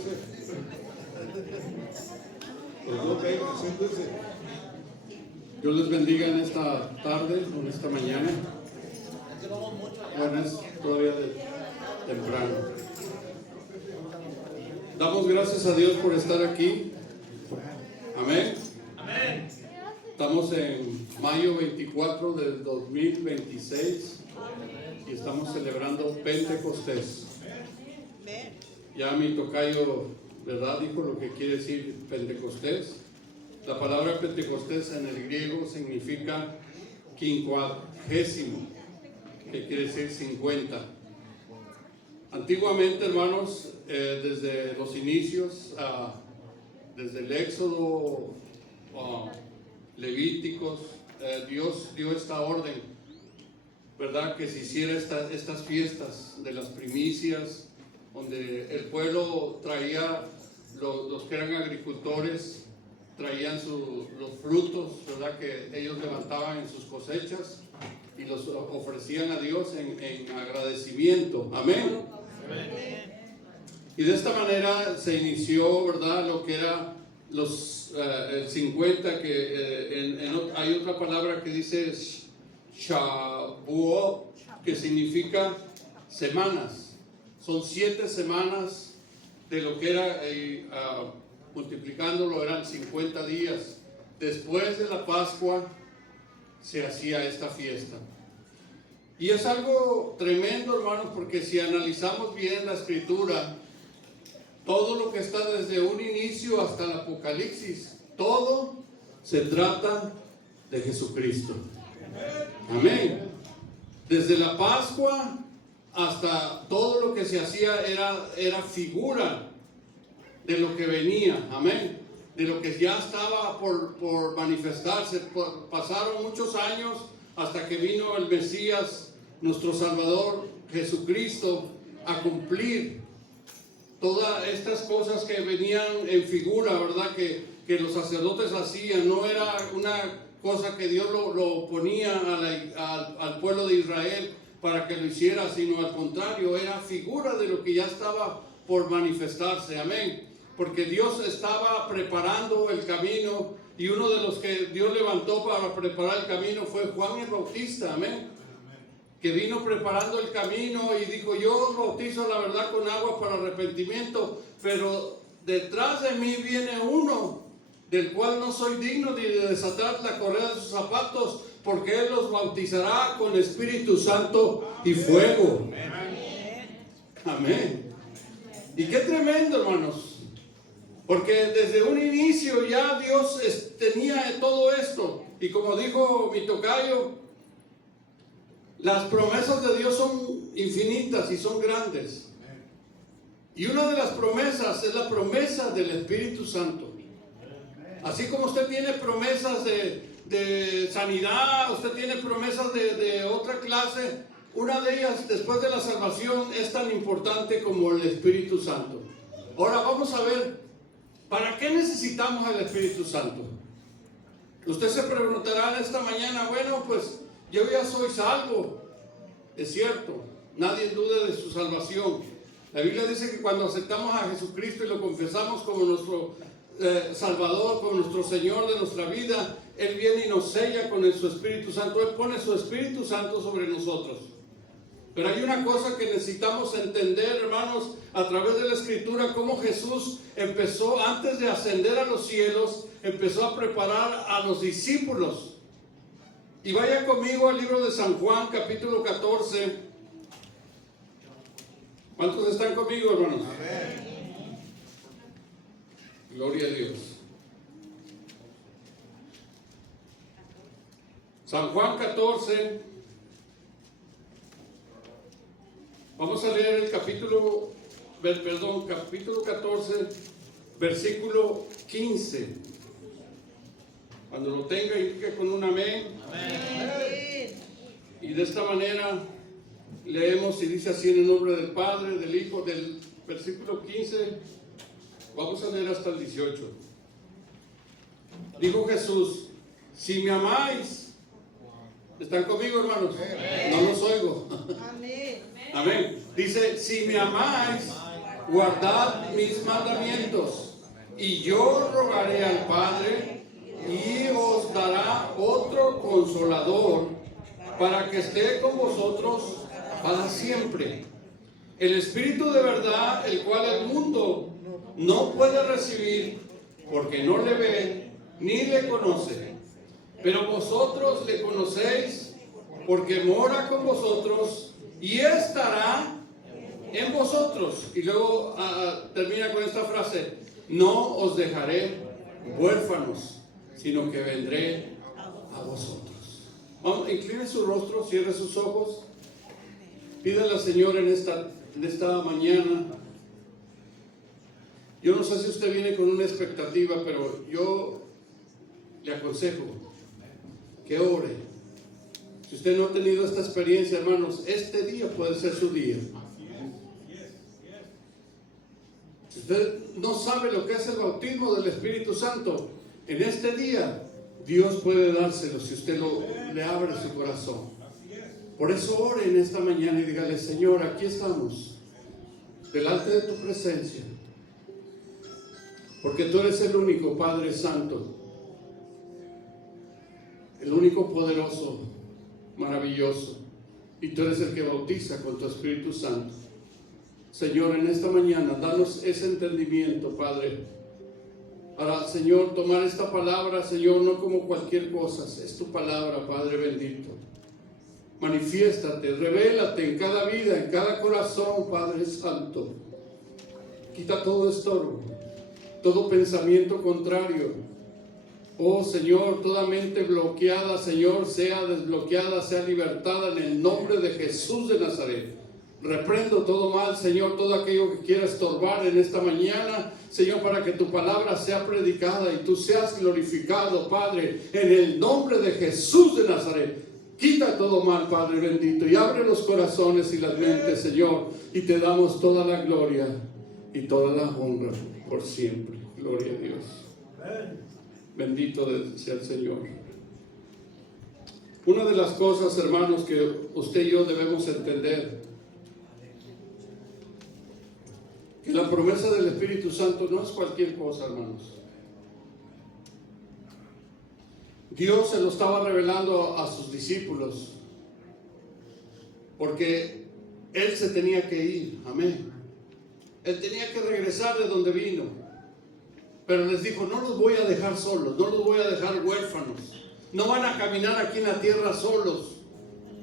siéntese. Pues no, venga, siéntese. Dios les bendiga en esta tarde, en esta mañana. Bueno, es todavía temprano. Damos gracias a Dios por estar aquí. Amén. Amén. Estamos en mayo 24 del 2026 y estamos celebrando Pentecostés. Ya mi tocayo, ¿verdad?, dijo lo que quiere decir Pentecostés. La palabra Pentecostés en el griego significa quincuagésimo, que quiere decir 50. Antiguamente, hermanos, desde los inicios, desde el Éxodo, Levíticos, Dios dio esta orden, ¿verdad?, que se hiciera estas fiestas de las primicias, donde el pueblo traía, los que eran agricultores, traían los frutos, ¿verdad?, que ellos levantaban en sus cosechas y los ofrecían a Dios en agradecimiento. Amén. Y de esta manera se inició, ¿verdad?, lo que era el 50, que hay otra palabra que dice Shavuot, que significa semanas. Son 7 semanas de lo que era, multiplicándolo eran 50 días. Después de la Pascua se hacía esta fiesta. Y es algo tremendo, hermanos, porque si analizamos bien la Escritura, todo lo que está desde un inicio hasta el Apocalipsis, todo se trata de Jesucristo. Amén. Desde la Pascua hasta todo lo que se hacía era figura de lo que venía. Amén. De lo que ya estaba por manifestarse. Pasaron muchos años hasta que vino el Mesías, nuestro Salvador Jesucristo, a cumplir todas estas cosas que venían en figura, ¿verdad?, que los sacerdotes hacían. No era una cosa que Dios lo ponía al pueblo de Israel para que lo hiciera, sino al contrario, era figura de lo que ya estaba por manifestarse. Amén. Porque Dios estaba preparando el camino, y uno de los que Dios levantó para preparar el camino fue Juan el Bautista. Amén. Que vino preparando el camino y dijo: yo os bautizo, la verdad, con agua para arrepentimiento, pero detrás de mí viene uno del cual no soy digno de desatar la correa de sus zapatos, porque Él los bautizará con Espíritu Santo y fuego. Amén. Y qué tremendo, hermanos, porque desde un inicio ya Dios tenía todo esto. Y como dijo mi tocayo, las promesas de Dios son infinitas y son grandes. Y una de las promesas es la promesa del Espíritu Santo. Así como usted tiene promesas de sanidad, usted tiene promesas de otra clase, una de ellas, después de la salvación, es tan importante como el Espíritu Santo. Ahora vamos a ver, ¿para qué necesitamos el Espíritu Santo? Usted se preguntará en esta mañana: bueno, pues yo ya soy salvo. Es cierto, nadie duda de su salvación. La Biblia dice que cuando aceptamos a Jesucristo y lo confesamos como nuestro Salvador, como nuestro Señor de nuestra vida, Él viene y nos sella con su Espíritu Santo. Él pone su Espíritu Santo sobre nosotros. Pero hay una cosa que necesitamos entender, hermanos, a través de la Escritura: cómo Jesús empezó, antes de ascender a los cielos, empezó a preparar a los discípulos. Y vaya conmigo al libro de San Juan, capítulo 14. ¿Cuántos están conmigo, hermanos? Amén. Gloria a Dios. San Juan 14. Vamos a leer el capítulo 14, versículo 15. Cuando lo tenga, indique con un amén. Amén. Y de esta manera leemos, y dice así: en el nombre del Padre, del Hijo, del versículo 15. Vamos a leer hasta el 18. Dijo Jesús: si me amáis, ¿están conmigo, hermanos? Amén. No los oigo. Amén. Amén. Dice: si me amáis, guardad mis mandamientos, y yo rogaré al Padre, y os dará otro consolador, para que esté con vosotros para siempre. El Espíritu de verdad, el cual el mundo no puede recibir, porque no le ve ni le conoce. Pero vosotros le conocéis, porque mora con vosotros y estará en vosotros. Y luego termina con esta frase: no os dejaré huérfanos, sino que vendré a vosotros. Vamos, incline su rostro, cierre sus ojos. Pídale al Señor en esta mañana. Yo no sé si usted viene con una expectativa, pero yo le aconsejo que ore. Si usted no ha tenido esta experiencia, hermanos, este día puede ser su día. Si usted no sabe lo que es el bautismo del Espíritu Santo, en este día Dios puede dárselo si usted le abre su corazón. Por eso ore en esta mañana y dígale: Señor, aquí estamos, delante de tu presencia, porque tú eres el único Padre Santo, el único poderoso, maravilloso, y tú eres el que bautiza con tu Espíritu Santo. Señor, en esta mañana, danos ese entendimiento, Padre, para, Señor, tomar esta palabra, Señor, no como cualquier cosa, es tu palabra, Padre bendito. Manifiéstate, revélate en cada vida, en cada corazón, Padre Santo. Quita todo estorbo, todo pensamiento contrario. Oh Señor, toda mente bloqueada, Señor, sea desbloqueada, sea libertada en el nombre de Jesús de Nazaret. Reprendo todo mal, Señor, todo aquello que quiera estorbar en esta mañana, Señor, para que tu palabra sea predicada y tú seas glorificado, Padre, en el nombre de Jesús de Nazaret. Quita todo mal, Padre bendito, y abre los corazones y las mentes, Señor, y te damos toda la gloria y toda la honra por siempre. Gloria a Dios. Bendito sea el Señor. Una de las cosas, hermanos, que usted y yo debemos entender, que la promesa del Espíritu Santo no es cualquier cosa, hermanos. Dios se lo estaba revelando a sus discípulos, porque Él se tenía que ir, amén. Él tenía que regresar de donde vino, pero les dijo: no los voy a dejar solos, no los voy a dejar huérfanos, no van a caminar aquí en la tierra solos,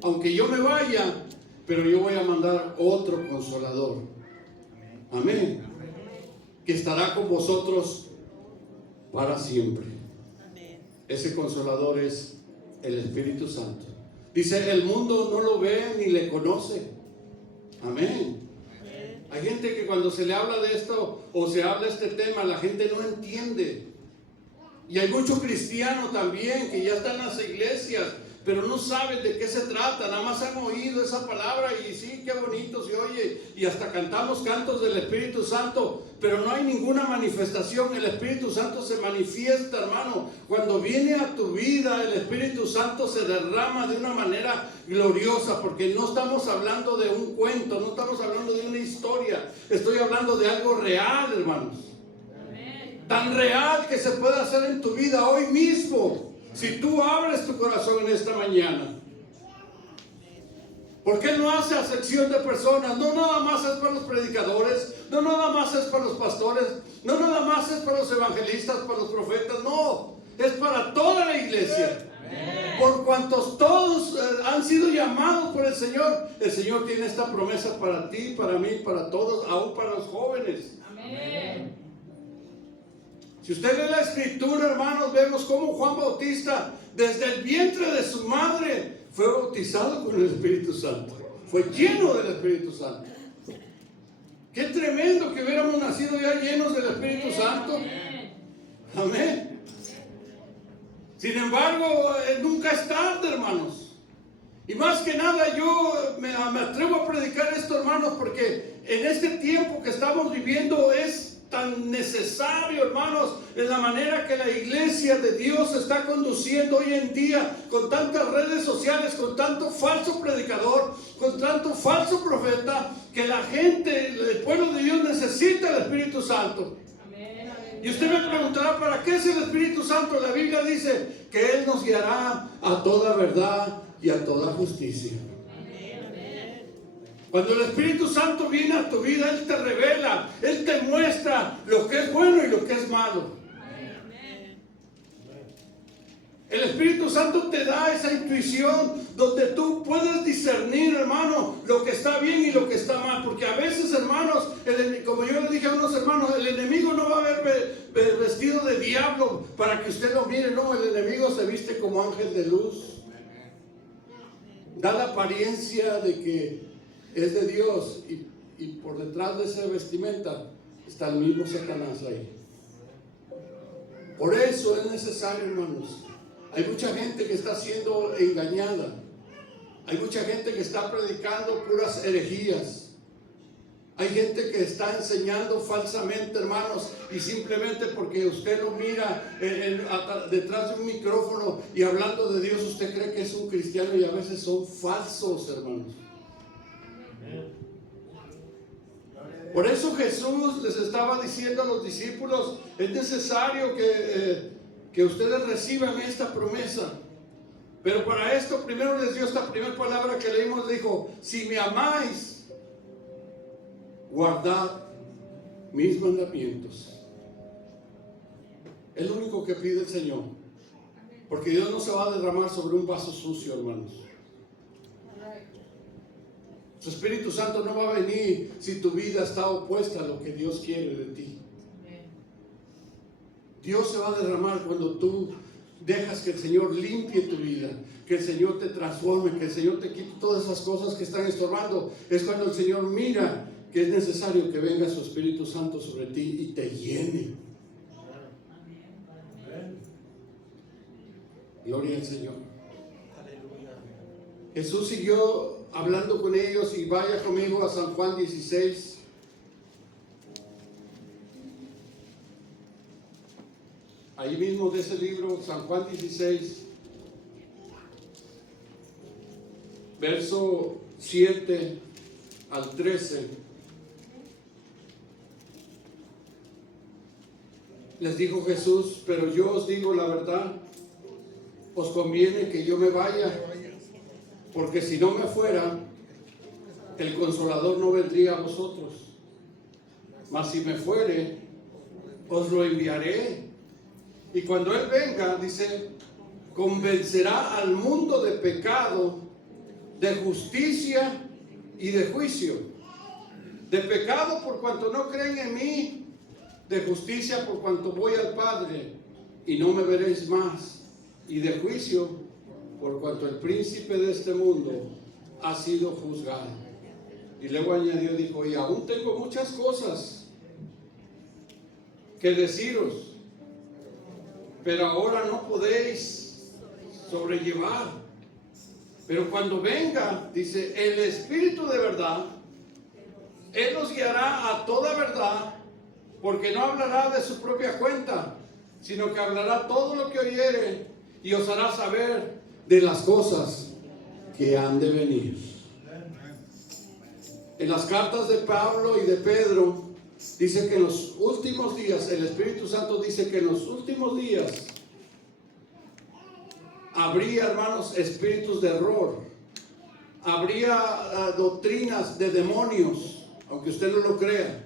aunque yo me vaya, pero yo voy a mandar otro consolador, amén, que estará con vosotros para siempre. Ese consolador es el Espíritu Santo. Dice: el mundo no lo ve ni le conoce. Amén. Hay gente que cuando se le habla de esto o se habla de este tema, la gente no entiende. Y hay muchos cristianos también que ya están en las iglesias, pero no saben de qué se trata. Nada más han oído esa palabra y sí, qué bonito se oye, y hasta cantamos cantos del Espíritu Santo, pero no hay ninguna manifestación. El Espíritu Santo se manifiesta, hermano, cuando viene a tu vida. El Espíritu Santo se derrama de una manera gloriosa, porque no estamos hablando de un cuento, no estamos hablando de una historia, estoy hablando de algo real, hermanos. Tan real que se puede hacer en tu vida hoy mismo, si tú abres tu corazón en esta mañana. Porque Él no hace acepción de personas. No nada más es para los predicadores, no nada más es para los pastores, no nada más es para los evangelistas, para los profetas. No, es para toda la iglesia. Por cuantos todos han sido llamados por el Señor tiene esta promesa para ti, para mí, para todos, aún para los jóvenes. Amén. Si usted lee la Escritura, hermanos, vemos cómo Juan Bautista, desde el vientre de su madre, fue bautizado con el Espíritu Santo. Fue lleno del Espíritu Santo. Qué tremendo que hubiéramos nacido ya llenos del Espíritu Santo. Amén. Sin embargo, nunca es tarde, hermanos. Y más que nada yo me atrevo a predicar esto, hermanos, porque en este tiempo que estamos viviendo es tan necesario, hermanos, en la manera que la iglesia de Dios está conduciendo hoy en día con tantas redes sociales, con tanto falso predicador, con tanto falso profeta, que la gente, el pueblo de Dios necesita el Espíritu Santo. Y usted me preguntará, ¿para qué es el Espíritu Santo? La Biblia dice que Él nos guiará a toda verdad y a toda justicia. Cuando el Espíritu Santo viene a tu vida, Él te revela, Él te muestra lo que es bueno y lo que es malo. El Espíritu Santo te da esa intuición donde tú puedes discernir, hermano, lo que está bien y lo que está mal. Porque a veces, hermanos, como yo le dije a unos hermanos, el enemigo no va a ver vestido de diablo para que usted lo mire. No, el enemigo se viste como ángel de luz. Da la apariencia de que es de Dios y por detrás de esa vestimenta está el mismo Satanás ahí. Por eso es necesario, hermanos. Hay mucha gente que está siendo engañada. Hay mucha gente que está predicando puras herejías. Hay gente que está enseñando falsamente, hermanos, y simplemente porque usted lo mira detrás de un micrófono y hablando de Dios, usted cree que es un cristiano y a veces son falsos, hermanos. Por eso Jesús les estaba diciendo a los discípulos, es necesario que ustedes reciban esta promesa. Pero para esto primero les dio esta primera palabra que leímos, le dijo, si me amáis, guardad mis mandamientos. Es lo único que pide el Señor. Porque Dios no se va a derramar sobre un vaso sucio, hermanos. Su Espíritu Santo no va a venir si tu vida está opuesta a lo que Dios quiere de ti. Dios se va a derramar cuando tú dejas que el Señor limpie tu vida, que el Señor te transforme, que el Señor te quite todas esas cosas que están estorbando. Es cuando el Señor mira que es necesario que venga su Espíritu Santo sobre ti y te llene. Gloria al Señor. Jesús siguió hablando con ellos y vaya conmigo a San Juan 16. Ahí mismo de ese libro, San Juan 16, verso 7 al 13. Les dijo Jesús, pero yo os digo la verdad, os conviene que yo me vaya, porque si no me fuera, el Consolador no vendría a vosotros. Mas si me fuere, os lo enviaré. Y cuando Él venga, dice, convencerá al mundo de pecado, de justicia y de juicio. De pecado por cuanto no creen en mí, de justicia por cuanto voy al Padre y no me veréis más, y de juicio por cuanto el príncipe de este mundo ha sido juzgado. Y luego añadió, dijo, y aún tengo muchas cosas que deciros, pero ahora no podéis sobrellevar. Pero cuando venga, dice, el Espíritu de verdad, Él os guiará a toda verdad, porque no hablará de su propia cuenta, sino que hablará todo lo que oyere y os hará saber de las cosas que han de venir. En las cartas de Pablo y de Pedro, dice que en los últimos días, el Espíritu Santo dice que en los últimos días habría, hermanos, espíritus de error, habría doctrinas de demonios, aunque usted no lo crea.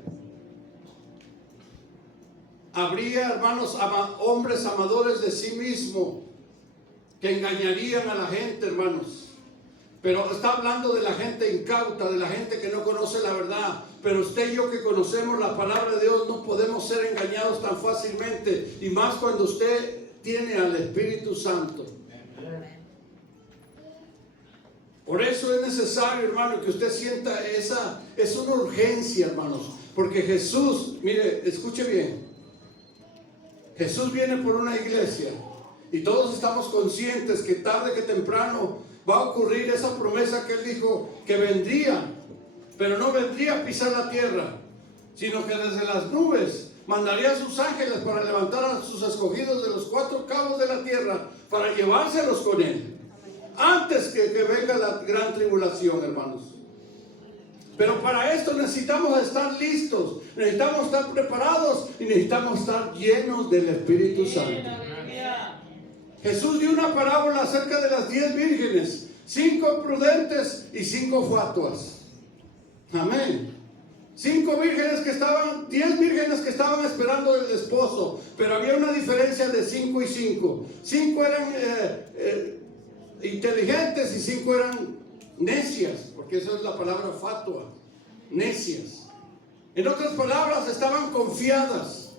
Habría, hermanos, hombres amadores de sí mismo que engañarían a la gente, hermanos. Pero está hablando de la gente incauta, de la gente que no conoce la verdad. Pero usted y yo que conocemos la palabra de Dios no podemos ser engañados tan fácilmente. Y más cuando usted tiene al Espíritu Santo. Por eso es necesario, hermano, que usted sienta esa, es una urgencia, hermanos. Porque Jesús, mire, escuche bien. Jesús viene por una iglesia. Y todos estamos conscientes que tarde que temprano va a ocurrir esa promesa que Él dijo que vendría, pero no vendría a pisar la tierra, sino que desde las nubes mandaría a sus ángeles para levantar a sus escogidos de los 4 cabos de la tierra, para llevárselos con Él. antes que venga la gran tribulación, hermanos. Pero para esto necesitamos estar listos, necesitamos estar preparados y necesitamos estar llenos del Espíritu Santo. Jesús dio una parábola acerca de las 10 vírgenes, 5 prudentes y 5 fatuas. Amén. 5 vírgenes que estaban, 10 vírgenes que estaban esperando el esposo, pero había una diferencia de 5 y 5. 5 eran inteligentes y 5 eran necias, porque esa es la palabra fatua, necias. En otras palabras, estaban confiadas.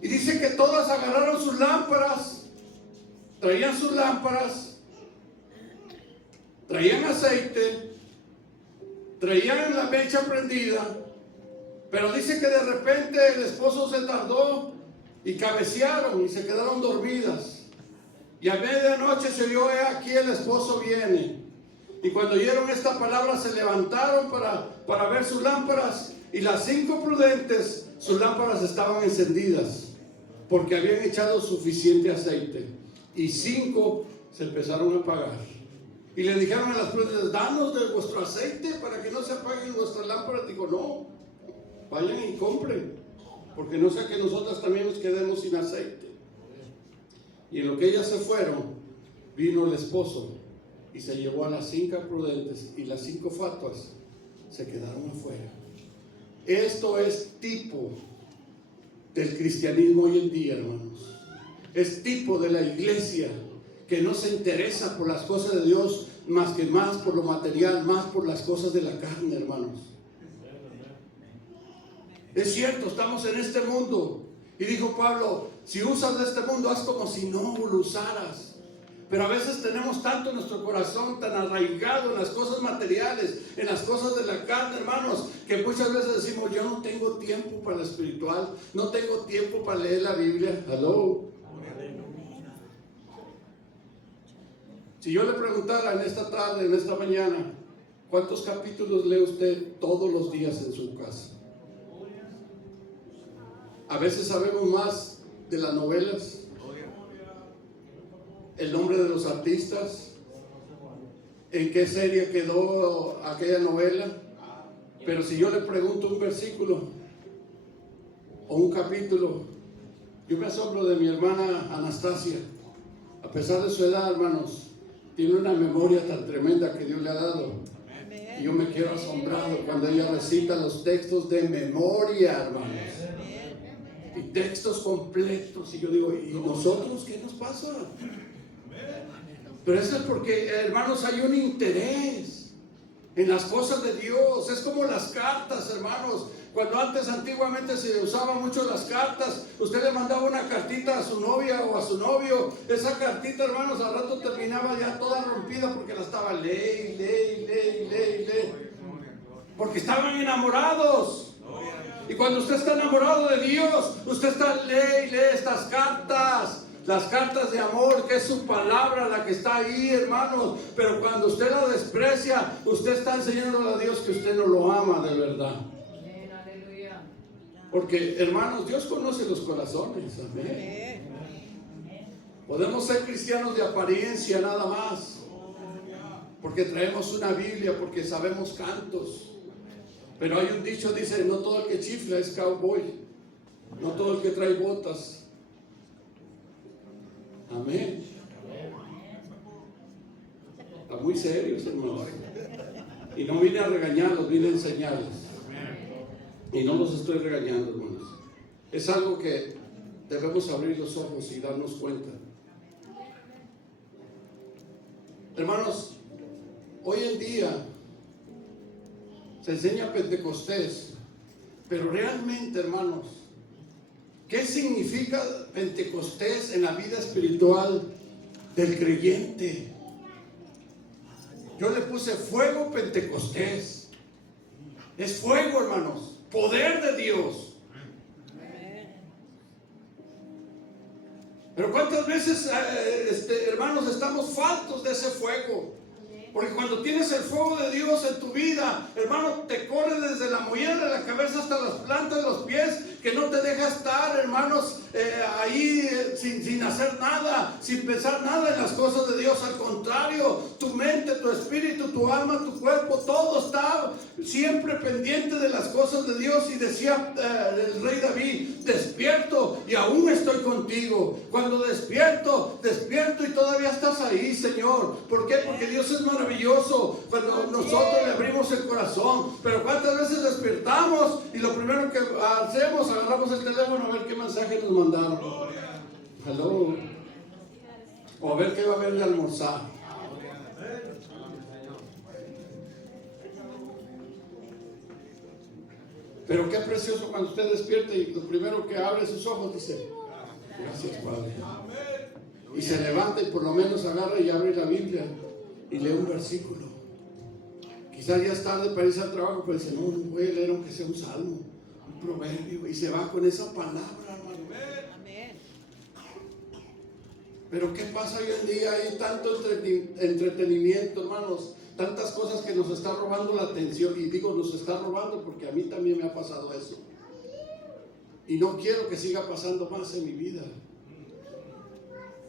Y dice que todas agarraron sus lámparas, traían sus lámparas, traían aceite, traían la mecha prendida, pero dice que de repente el esposo se tardó y cabecearon y se quedaron dormidas. Y a medianoche se oyó: he aquí el esposo viene. Y cuando oyeron esta palabra se levantaron para ver sus lámparas, y las 5 prudentes, sus lámparas estaban encendidas porque habían echado suficiente aceite, y 5 se empezaron a apagar. Y le dijeron a las prudentes: danos de vuestro aceite para que no se apaguen nuestras lámparas. Digo: no, vayan y compren, porque no sea que nosotras también nos quedemos sin aceite. Y en lo que ellas se fueron, vino el esposo y se llevó a las 5 prudentes, y las 5 fatuas se quedaron afuera. Esto es tipo del cristianismo hoy en día, hermanos. Es tipo de la iglesia que no se interesa por las cosas de Dios más por lo material, más por las cosas de la carne, hermanos. Es cierto, estamos en este mundo. Y dijo Pablo: si usas de este mundo, haz como si no lo usaras. Pero a veces tenemos tanto nuestro corazón tan arraigado en las cosas materiales, en las cosas de la carne, hermanos, que muchas veces decimos: yo no tengo tiempo para lo espiritual, no tengo tiempo para leer la Biblia. Hello. Si yo le preguntara en esta tarde, en esta mañana, ¿cuántos capítulos lee usted todos los días en su casa? A veces sabemos más de las novelas, el nombre de los artistas, en qué serie quedó aquella novela. Pero si yo le pregunto un versículo o un capítulo, yo me asombro de mi hermana Anastasia. A pesar de su edad, hermanos, tiene una memoria tan tremenda que Dios le ha dado. Y yo me quedo asombrado cuando ella recita los textos de memoria, hermanos. Y textos completos. Y yo digo: ¿y nosotros qué nos pasa? Pero eso es porque, hermanos, hay un interés en las cosas de Dios. Es como las cartas, hermanos. Cuando antiguamente se usaban mucho las cartas, usted le mandaba una cartita a su novia o a su novio. Esa cartita, hermanos, al rato terminaba ya toda rompida porque la estaba ley. Porque estaban enamorados. Y cuando usted está enamorado de Dios, usted está lee estas cartas. Las cartas de amor, que es su palabra la que está ahí, hermanos. Pero cuando usted la desprecia, usted está enseñándole a Dios que usted no lo ama de verdad. Porque, hermanos, Dios conoce los corazones. Amén. Podemos ser cristianos de apariencia nada más, porque traemos una Biblia, porque sabemos cantos. Pero hay un dicho, dice: no todo el que chifla es cowboy, no todo el que trae botas. Amén. Está muy serios, hermanos. Y no vine a regañarlos, vine a enseñarles. Y no los estoy regañando, hermanos. Es algo que debemos abrir los ojos y darnos cuenta. Hermanos, hoy en día se enseña Pentecostés, pero realmente, hermanos, ¿qué significa Pentecostés en la vida espiritual del creyente? Yo le puse fuego Pentecostés. Es fuego, hermanos, poder de Dios. Pero ¿cuántas veces, hermanos, estamos faltos de ese fuego? Porque cuando tienes el fuego de Dios en tu vida, hermano, te corre desde la mollera de la cabeza hasta las plantas de los pies, que no te deja estar, hermanos, ahí sin hacer nada, sin pensar nada en las cosas de Dios. Al contrario, tu mente, tu espíritu, tu alma, tu cuerpo, todo está siempre pendiente de las cosas de Dios. Y decía el rey David: despierto y aún estoy contigo. Cuando despierto y todavía estás ahí, Señor. ¿Por qué? Porque Dios es maravilloso cuando nosotros le abrimos el corazón. Pero cuántas veces despertamos y lo primero que hacemos, agarramos el teléfono a ver qué mensaje nos mandaron. Hello. O a ver qué va a haber de almorzar. Pero qué precioso cuando usted despierta y lo primero que abre sus ojos dice: gracias, Padre. Y se levanta y por lo menos agarra y abre la Biblia y lee un versículo. Quizás ya es tarde para irse al trabajo, pero dice: no, voy a leer aunque sea un salmo, un proverbio, y se va con esa palabra, hermano. Amén. Pero ¿qué pasa hoy en día? Hay tanto entretenimiento, hermanos, tantas cosas que nos está robando la atención. Y digo nos está robando porque a mí también me ha pasado eso. Y no quiero que siga pasando más en mi vida,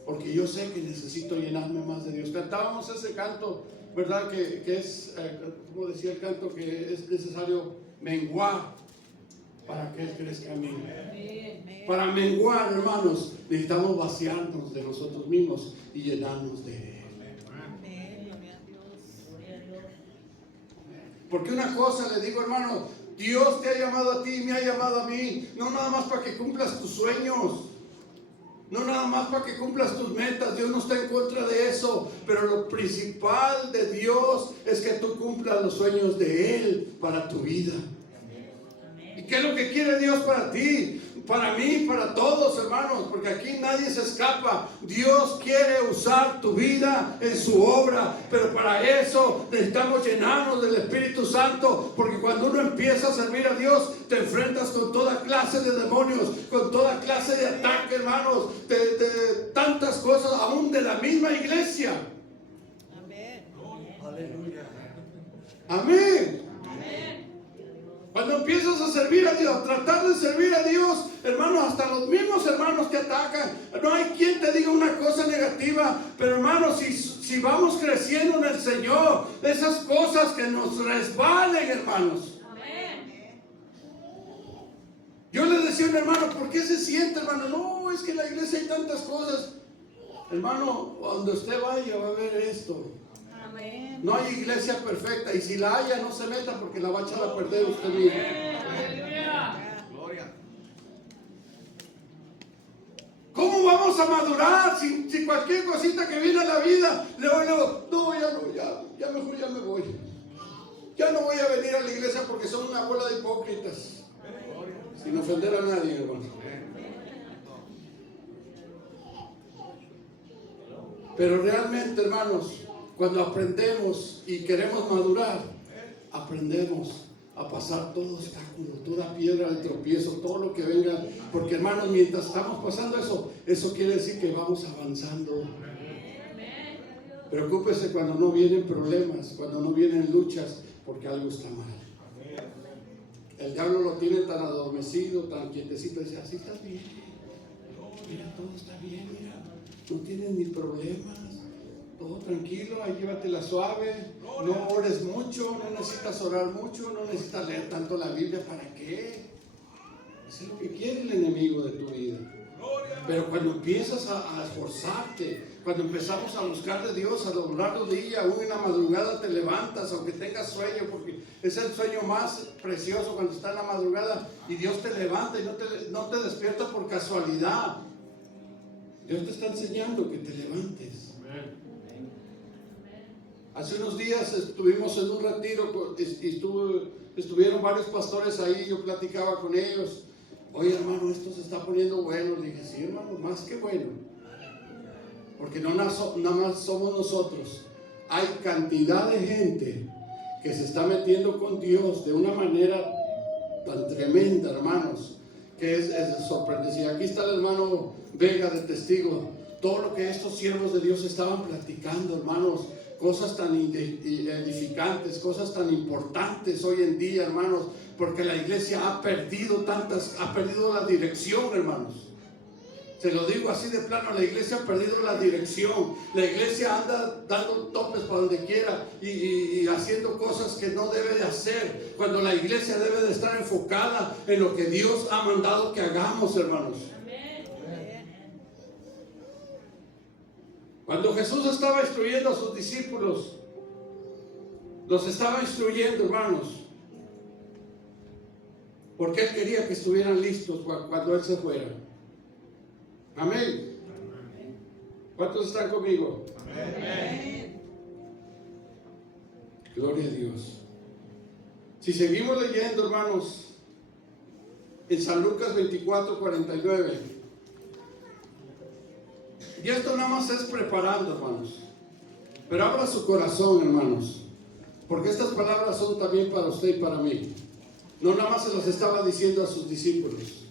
porque yo sé que necesito llenarme más de Dios. Cantábamos ese canto, ¿verdad? Que es, como decía el canto, que es necesario menguar para que Él crezca en mí. Para menguar, hermanos, necesitamos vaciarnos de nosotros mismos y llenarnos de Él. Porque una cosa le digo, hermano: Dios te ha llamado a ti y me ha llamado a mí, no nada más para que cumplas tus sueños, no nada más para que cumplas tus metas. Dios no está en contra de eso, pero lo principal de Dios es que tú cumplas los sueños de Él para tu vida. ¿Y qué es lo que quiere Dios para ti? Para mí, para todos, hermanos, porque aquí nadie se escapa. Dios quiere usar tu vida en su obra, pero para eso necesitamos llenarnos del Espíritu Santo, porque cuando uno empieza a servir a Dios, te enfrentas con toda clase de demonios, con toda clase de ataque, hermanos, de tantas cosas, aún de la misma iglesia. Amén. Aleluya. Amén. Cuando empiezas a servir a Dios, tratar de servir a Dios, hermanos, hasta los mismos hermanos te atacan. No hay quien te diga una cosa negativa, pero hermanos, si vamos creciendo en el Señor, esas cosas que nos resbalen, hermanos. Amén. Yo le decía a un hermano: ¿por qué se siente, hermano? No, es que en la iglesia hay tantas cosas. Hermano, cuando usted vaya va a ver esto. No hay iglesia perfecta, y si la haya, no se meta, porque la va a echar a perder usted mismo. Gloria. ¿Cómo vamos a madurar si cualquier cosita que viene a la vida, luego, no, ya mejor ya me voy? Ya no voy a venir a la iglesia porque son una bola de hipócritas. Sin ofender a nadie, hermano. Pero realmente, hermanos, cuando aprendemos y queremos madurar, aprendemos a pasar todo obstáculo, toda piedra de tropiezo, todo lo que venga. Porque, hermanos, mientras estamos pasando eso quiere decir que vamos avanzando. Preocúpese cuando no vienen problemas, cuando no vienen luchas, porque algo está mal. El diablo lo tiene tan adormecido, tan quietecito, dice: así estás bien, mira, todo está bien, mira, no tienes ni problemas. Todo tranquilo, ahí llévatela suave, no ores mucho, no necesitas orar mucho, no necesitas leer tanto la Biblia. ¿Para qué? Eso es lo que quiere el enemigo de tu vida. Pero cuando empiezas a esforzarte, cuando empezamos a buscar de Dios a lo largo del día, aún en la madrugada te levantas, aunque tengas sueño, porque es el sueño más precioso cuando está en la madrugada, y Dios te levanta y no te despierta por casualidad. Dios te está enseñando que te levantes. Hace unos días estuvimos en un retiro y estuvieron varios pastores ahí. Yo platicaba con ellos: oye, hermano, esto se está poniendo bueno. Le dije: sí, hermano, más que bueno, porque no nada más somos nosotros. Hay cantidad de gente que se está metiendo con Dios de una manera tan tremenda, hermanos, que es sorprendente. Y aquí está el hermano Vega de testigo. Todo lo que estos siervos de Dios estaban platicando, hermanos, cosas tan edificantes, cosas tan importantes hoy en día, hermanos, porque la iglesia ha perdido la dirección, hermanos. Se lo digo así de plano, la iglesia ha perdido la dirección. La iglesia anda dando topes para donde quiera y haciendo cosas que no debe de hacer, cuando la iglesia debe de estar enfocada en lo que Dios ha mandado que hagamos, hermanos. Cuando Jesús estaba instruyendo a sus discípulos, los estaba instruyendo, hermanos, porque Él quería que estuvieran listos cuando Él se fuera. Amén. ¿Cuántos están conmigo? Amén. Gloria a Dios. Si seguimos leyendo, hermanos, en San Lucas 24:49, y esto nada más es preparando, hermanos, pero abra su corazón, hermanos, porque estas palabras son también para usted y para mí. No nada más se las estaba diciendo a sus discípulos.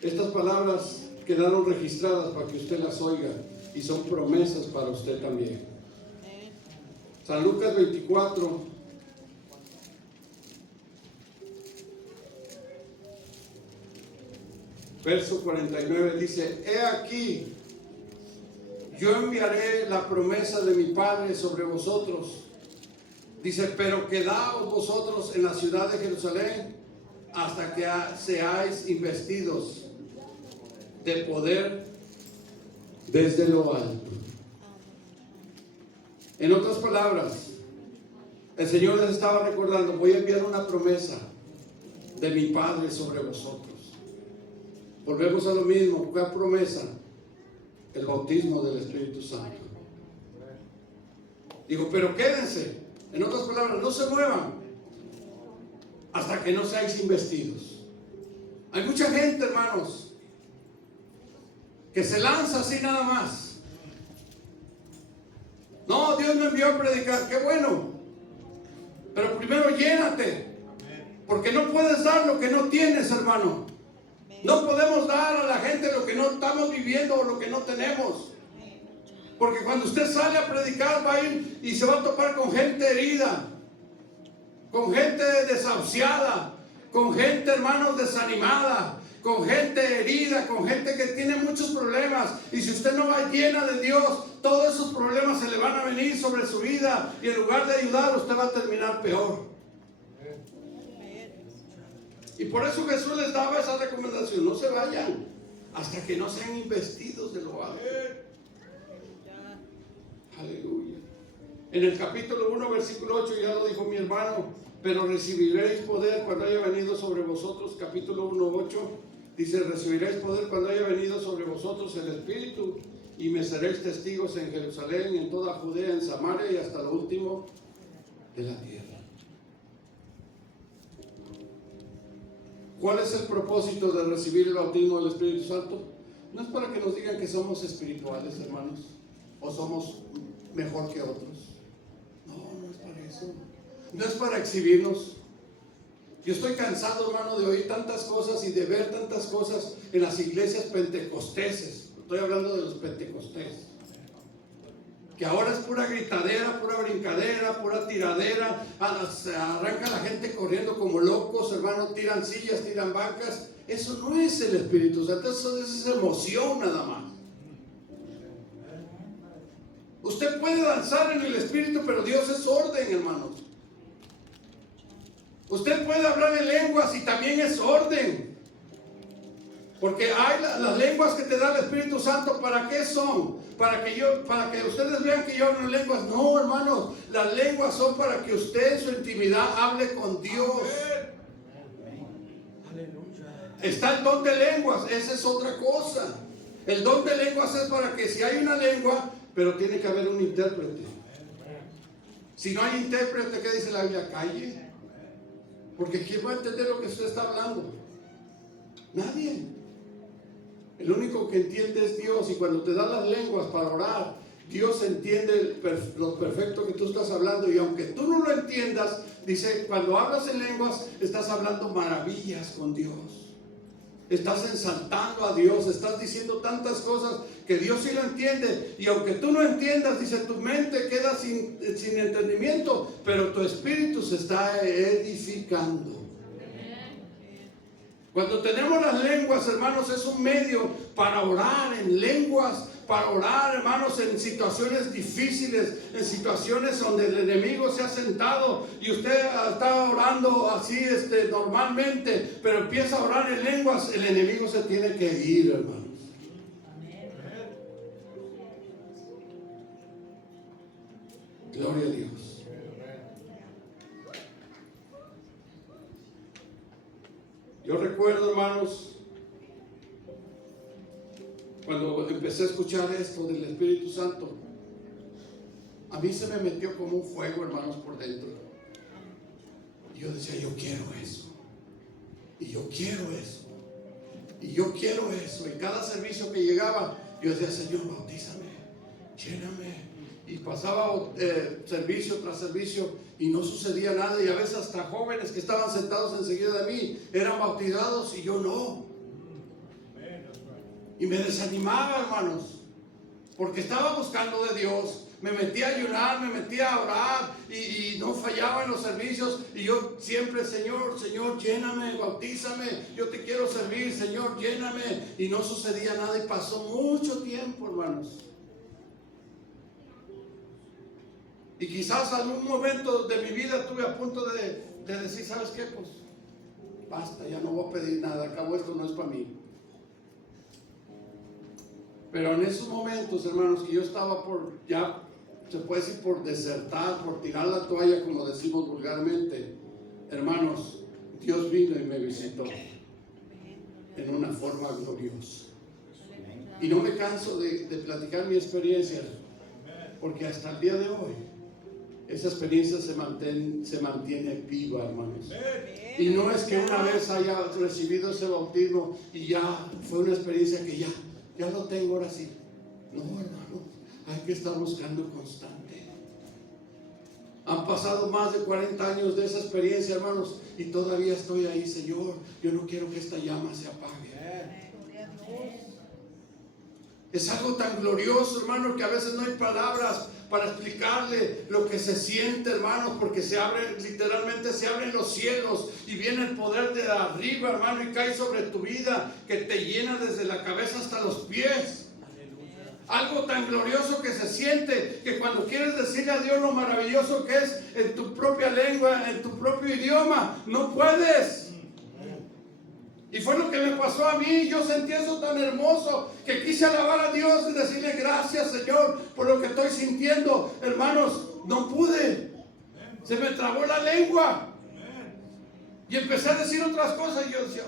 Estas palabras quedaron registradas para que usted las oiga y son promesas para usted también. San Lucas 24, verso 49 dice: He aquí, yo enviaré la promesa de mi Padre sobre vosotros. Dice: pero quedaos vosotros en la ciudad de Jerusalén hasta que seáis investidos de poder desde lo alto. En otras palabras, el Señor les estaba recordando: voy a enviar una promesa de mi Padre sobre vosotros. Volvemos a lo mismo. ¿Cuál promesa? El bautismo del Espíritu Santo. Dijo: pero quédense. En otras palabras, no se muevan hasta que no seáis investidos. Hay mucha gente, hermanos, que se lanza así nada más. No, Dios me envió a predicar. Qué bueno, pero primero llénate, porque no puedes dar lo que no tienes, hermano. No podemos dar a la gente lo que no estamos viviendo o lo que no tenemos. Porque cuando usted sale a predicar, va a ir y se va a topar con gente herida, con gente desahuciada, con gente, hermanos, desanimada, con gente herida, con gente que tiene muchos problemas. Y si usted no va llena de Dios, todos esos problemas se le van a venir sobre su vida, y en lugar de ayudar, usted va a terminar peor. Y por eso Jesús les daba esa recomendación: no se vayan hasta que no sean investidos de lo alto. Aleluya. En el capítulo 1, versículo 8, ya lo dijo mi hermano: pero recibiréis poder cuando haya venido sobre vosotros. Capítulo 1, 8 dice: recibiréis poder cuando haya venido sobre vosotros el Espíritu, y me seréis testigos en Jerusalén, en toda Judea, en Samaria y hasta lo último de la tierra. ¿Cuál es el propósito de recibir el bautismo del Espíritu Santo? No es para que nos digan que somos espirituales, hermanos, o somos mejor que otros. No, no es para eso. No es para exhibirnos. Yo estoy cansado, hermano, de oír tantas cosas y de ver tantas cosas en las iglesias pentecosteses. Estoy hablando de los pentecostés, que ahora es pura gritadera, pura brincadera, pura tiradera. Se arranca la gente corriendo como locos, hermano. Tiran sillas, tiran bancas. Eso no es el Espíritu Santo. Eso es emoción nada más. Usted puede danzar en el Espíritu, pero Dios es orden, hermanos. Usted puede hablar en lenguas y también es orden. Porque hay las lenguas que te da el Espíritu Santo. ¿Para qué son? Para que ustedes vean que yo hablo en lenguas. No, hermanos, las lenguas son para que usted en su intimidad hable con Dios. Está el don de lenguas, esa es otra cosa. El don de lenguas es para que si hay una lengua, pero tiene que haber un intérprete. Si no hay intérprete, ¿qué dice la Biblia? Calle. Porque ¿quién va a entender lo que usted está hablando? Nadie. El único que entiende es Dios. Y cuando te da las lenguas para orar, Dios entiende lo perfecto que tú estás hablando. Y aunque tú no lo entiendas, dice, cuando hablas en lenguas, estás hablando maravillas con Dios. estás ensaltando a Dios, estás diciendo tantas cosas que Dios sí lo entiende. Y aunque tú no entiendas, dice, tu mente queda sin entendimiento, pero tu espíritu se está edificando. Cuando tenemos las lenguas, hermanos, es un medio para orar en lenguas, para orar, hermanos, en situaciones difíciles, en situaciones donde el enemigo se ha sentado y usted está orando así normalmente, pero empieza a orar en lenguas, el enemigo se tiene que ir, hermanos. Gloria a Dios. Yo recuerdo, hermanos, cuando empecé a escuchar esto del Espíritu Santo, a mí se me metió como un fuego, hermanos, por dentro. Y yo decía, yo quiero eso. Y yo quiero eso. Y yo quiero eso. Y cada servicio que llegaba, yo decía, Señor, bautízame, lléname. Y pasaba servicio tras servicio y no sucedía nada. Y a veces hasta jóvenes que estaban sentados enseguida de mí eran bautizados y yo no. Y me desanimaba, hermanos, porque estaba buscando de Dios. Me metía a ayunar, me metía a orar y no fallaba en los servicios. Y yo siempre, Señor, Señor, lléname, bautízame, yo te quiero servir, Señor, lléname. Y no sucedía nada y pasó mucho tiempo, hermanos. Y quizás algún momento de mi vida estuve a punto de decir, ¿sabes qué? Pues basta, ya no voy a pedir nada, acabo, esto no es para mí. Pero en esos momentos, hermanos, que yo estaba por, ya se puede decir, por desertar, por tirar la toalla, como decimos vulgarmente, hermanos, Dios vino y me visitó en una forma gloriosa. Y no me canso de platicar mi experiencia, porque hasta el día de hoy esa experiencia se mantiene viva, hermanos. Y no es que una vez haya recibido ese bautismo y ya fue una experiencia que ya lo tengo ahora sí. No, hermano, hay que estar buscando constante. Han pasado más de 40 años de esa experiencia, hermanos, y todavía estoy ahí, Señor. Yo no quiero que esta llama se apague. Es algo tan glorioso, hermano, que a veces no hay palabras para explicarle lo que se siente, hermanos, porque literalmente se abren los cielos y viene el poder de arriba, hermano, y cae sobre tu vida, que te llena desde la cabeza hasta los pies. Algo tan glorioso que se siente, que cuando quieres decirle a Dios lo maravilloso que es en tu propia lengua, en tu propio idioma, no puedes. Y fue lo que me pasó a mí. Yo sentí eso tan hermoso que quise alabar a Dios y decirle gracias, Señor, por lo que estoy sintiendo. Hermanos, no pude. Se me trabó la lengua. Y empecé a decir otras cosas y yo decía,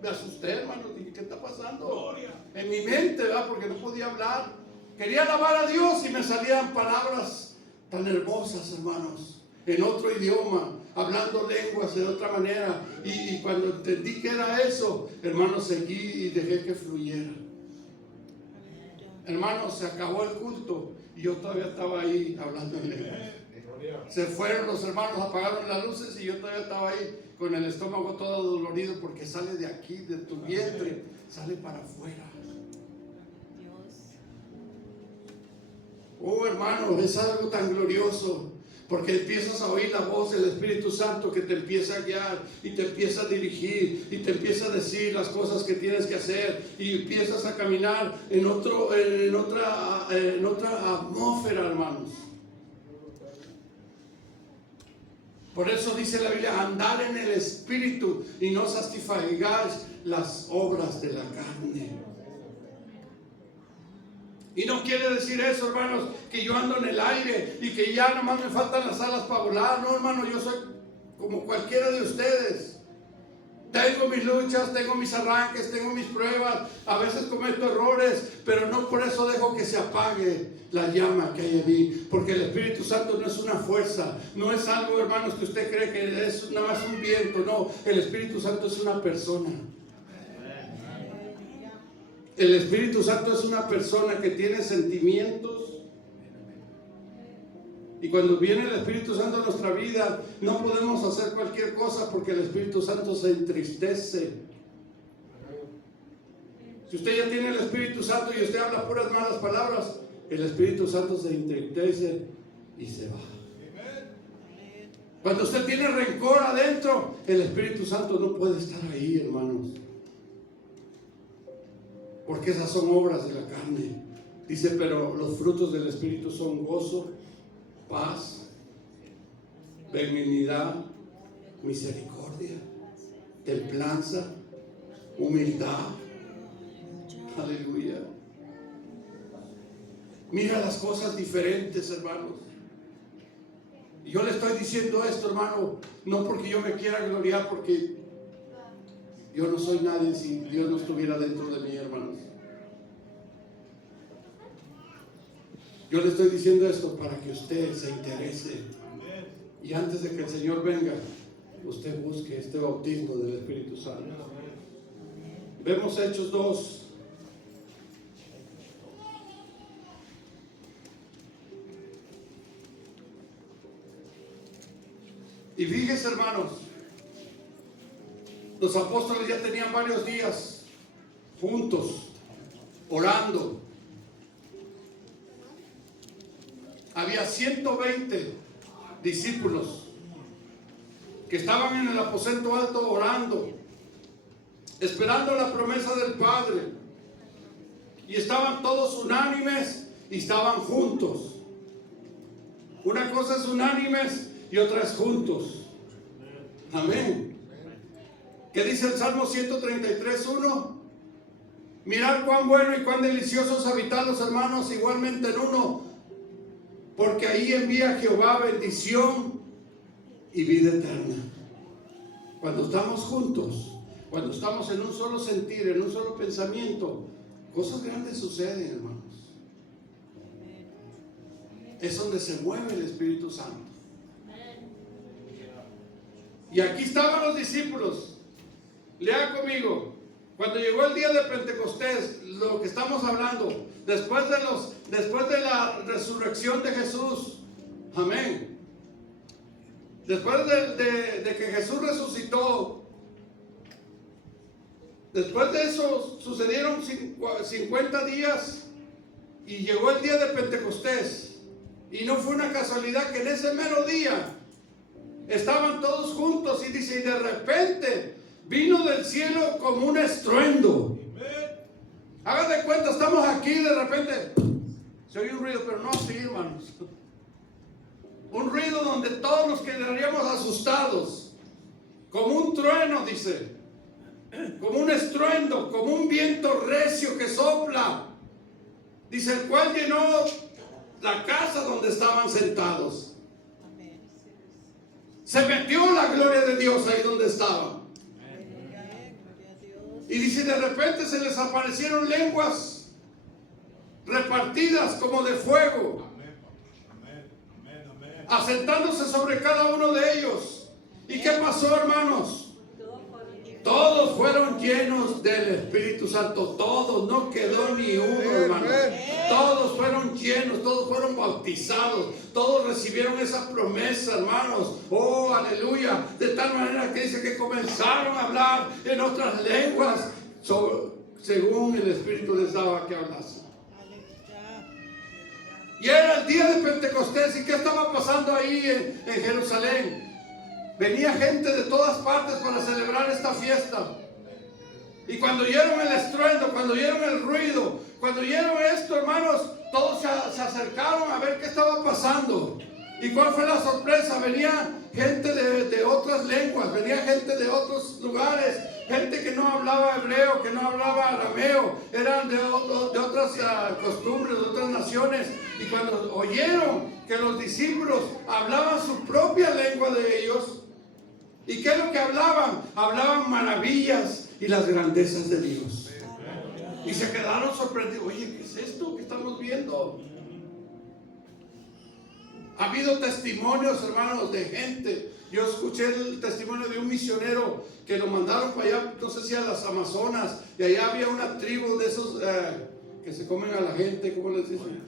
me asusté, hermano. Dije, ¿qué está pasando? En mi mente, ¿verdad? Porque no podía hablar. Quería alabar a Dios y me salían palabras tan hermosas, hermanos, en otro idioma, hablando lenguas de otra manera. Y cuando entendí que era eso, hermanos, seguí y dejé que fluyera. Hermanos, se acabó el culto y yo todavía estaba ahí hablando en lenguas. Se fueron los hermanos, apagaron las luces y yo todavía estaba ahí con el estómago todo dolorido, porque sale de aquí, de tu vientre, sale para afuera. Oh, hermano, es algo tan glorioso, porque empiezas a oír la voz del Espíritu Santo que te empieza a guiar y te empieza a dirigir y te empieza a decir las cosas que tienes que hacer, y empiezas a caminar en otra atmósfera, hermanos. Por eso dice la Biblia, andar en el Espíritu y no satisfagáis las obras de la carne. Y no quiere decir eso, hermanos, que yo ando en el aire y que ya nomás me faltan las alas para volar. No, hermano, yo soy como cualquiera de ustedes. Tengo mis luchas, tengo mis arranques, tengo mis pruebas. A veces cometo errores, pero no por eso dejo que se apague la llama que hay en mí. Porque el Espíritu Santo no es una fuerza, no es algo, hermanos, que usted cree que es nada más un viento. No, el Espíritu Santo es una persona. El Espíritu Santo es una persona que tiene sentimientos. Y cuando viene el Espíritu Santo a nuestra vida, no podemos hacer cualquier cosa porque el Espíritu Santo se entristece. Si usted ya tiene el Espíritu Santo y usted habla puras malas palabras, el Espíritu Santo se entristece y se va. Cuando usted tiene rencor adentro, el Espíritu Santo no puede estar ahí, hermanos. Porque esas son obras de la carne. Dice, pero los frutos del Espíritu son gozo, paz, benignidad, misericordia, templanza, humildad. Aleluya. Mira las cosas diferentes, hermanos. Y yo le estoy diciendo esto, hermano, no porque yo me quiera gloriar, porque yo no soy nadie si Dios no estuviera dentro de mí, hermanos. Yo le estoy diciendo esto para que usted se interese. Y antes de que el Señor venga, usted busque este bautismo del Espíritu Santo. Vemos Hechos 2. Y fíjese, hermanos, los apóstoles ya tenían varios días juntos, orando. Había 120 discípulos que estaban en el aposento alto orando, esperando la promesa del Padre. Y estaban todos unánimes y estaban juntos. Una cosa es unánimes y otra es juntos. Amén. ¿Qué dice el Salmo 133:1? Mirad cuán bueno y cuán delicioso es habitar los hermanos igualmente en uno, porque ahí envía Jehová bendición y vida eterna. Cuando estamos juntos, cuando estamos en un solo sentir, en un solo pensamiento, cosas grandes suceden, hermanos. Es donde se mueve el Espíritu Santo. Y aquí estaban los discípulos. Lea conmigo. Cuando llegó el día de Pentecostés, lo que estamos hablando, después de la resurrección de Jesús, amén. Después de que Jesús resucitó, después de eso sucedieron 50 días y llegó el día de Pentecostés. Y no fue una casualidad que en ese mero día estaban todos juntos y dice, y de repente vino del cielo como un estruendo. Hagan de cuenta, estamos aquí y de repente se oye un ruido, pero no así, hermanos. Un ruido donde todos nos quedaríamos asustados. Como un trueno, dice. Como un estruendo, como un viento recio que sopla. Dice, el cual llenó la casa donde estaban sentados. Se metió la gloria de Dios ahí donde estaban. Y dice, de repente se les aparecieron lenguas repartidas como de fuego, asentándose sobre cada uno de ellos. ¿Y qué pasó, hermanos? Todos fueron llenos del Espíritu Santo. Todos, no quedó ni uno, hermano. Todos fueron llenos, todos fueron bautizados, todos recibieron esa promesa, hermanos. Oh, aleluya. De tal manera que dice que comenzaron a hablar en otras lenguas, según el Espíritu les daba que hablasen. Y era el día de Pentecostés. ¿Y qué estaba pasando ahí en Jerusalén? Venía gente de todas partes para celebrar esta fiesta. Y cuando oyeron el estruendo, cuando oyeron el ruido, cuando oyeron esto, hermanos, todos se acercaron a ver qué estaba pasando. ¿Y cuál fue la sorpresa? Venía gente de otras lenguas, venía gente de otros lugares, gente que no hablaba hebreo, que no hablaba arameo, eran de otras costumbres, de otras naciones. Y cuando oyeron que los discípulos hablaban su propia lengua de ellos, ¿y qué es lo que hablaban? Hablaban maravillas y las grandezas de Dios. Y se quedaron sorprendidos. Oye, ¿qué es esto que estamos viendo? Ha habido testimonios, hermanos, de gente. Yo escuché el testimonio de un misionero que lo mandaron para allá, no sé si a las Amazonas, y allá había una tribu de esos que se comen a la gente, ¿cómo les dicen?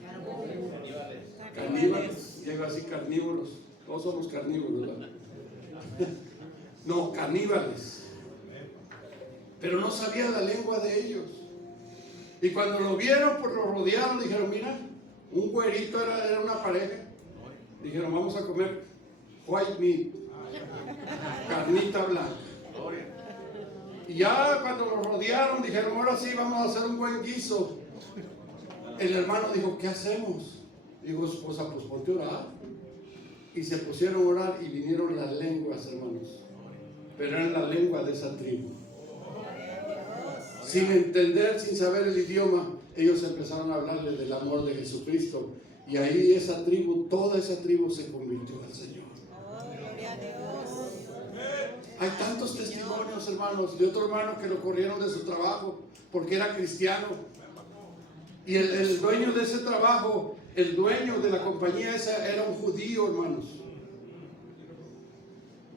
Caníbales. Llega así, carnívoros. Todos somos carnívoros, ¿verdad? No, caníbales. Pero no sabía la lengua de ellos. Y cuando lo vieron, pues lo rodearon, dijeron, mira, un güerito era una pareja. Dijeron, vamos a comer white meat, carnita blanca. Y ya cuando lo rodearon, dijeron, ahora sí, vamos a hacer un buen guiso. El hermano dijo, ¿qué hacemos? Dijo su esposa, pues ponte a orar. Y se pusieron a orar y vinieron las lenguas, hermanos. Pero eran la lengua de esa tribu. Sin entender, sin saber el idioma, ellos empezaron a hablarle del amor de Jesucristo. Y ahí esa tribu, toda esa tribu se convirtió al Señor. Hay tantos testimonios, hermanos, de otro hermano que lo corrieron de su trabajo porque era cristiano. Y el dueño de ese trabajo, el dueño de la compañía esa era un judío, hermanos.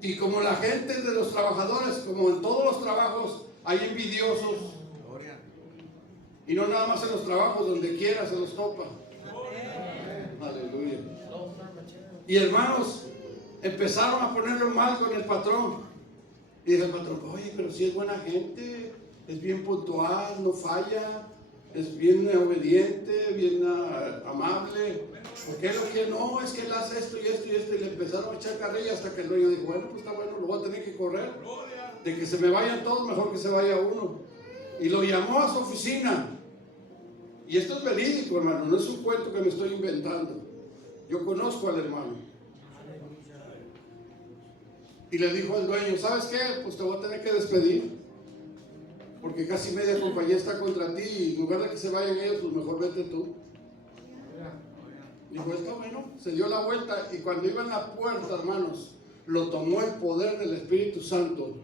Y como la gente de los trabajadores, como en todos los trabajos, hay envidiosos. Y no nada más en los trabajos, donde quiera se los topa. Aleluya. Y hermanos, empezaron a ponerlo mal con el patrón. Y dice el patrón, oye, pero si es buena gente, es bien puntual, no falla, es bien obediente, bien amable. ¿Por qué lo quiere? No, es que él hace esto y esto y esto. Y le empezaron a echar carrilla hasta que el dueño dijo, bueno, pues está bueno, lo voy a tener que correr. De que se me vayan todos, mejor que se vaya uno. Y lo llamó a su oficina. Y esto es verídico, hermano, no es un cuento que me estoy inventando. Yo conozco al hermano. Y le dijo al dueño, ¿sabes qué? Pues te voy a tener que despedir. Porque casi media compañía está contra ti y en lugar de que se vayan ellos, pues mejor vete tú. Dijo, está bueno, se dio la vuelta y cuando iba en la puerta, hermanos, lo tomó el poder del Espíritu Santo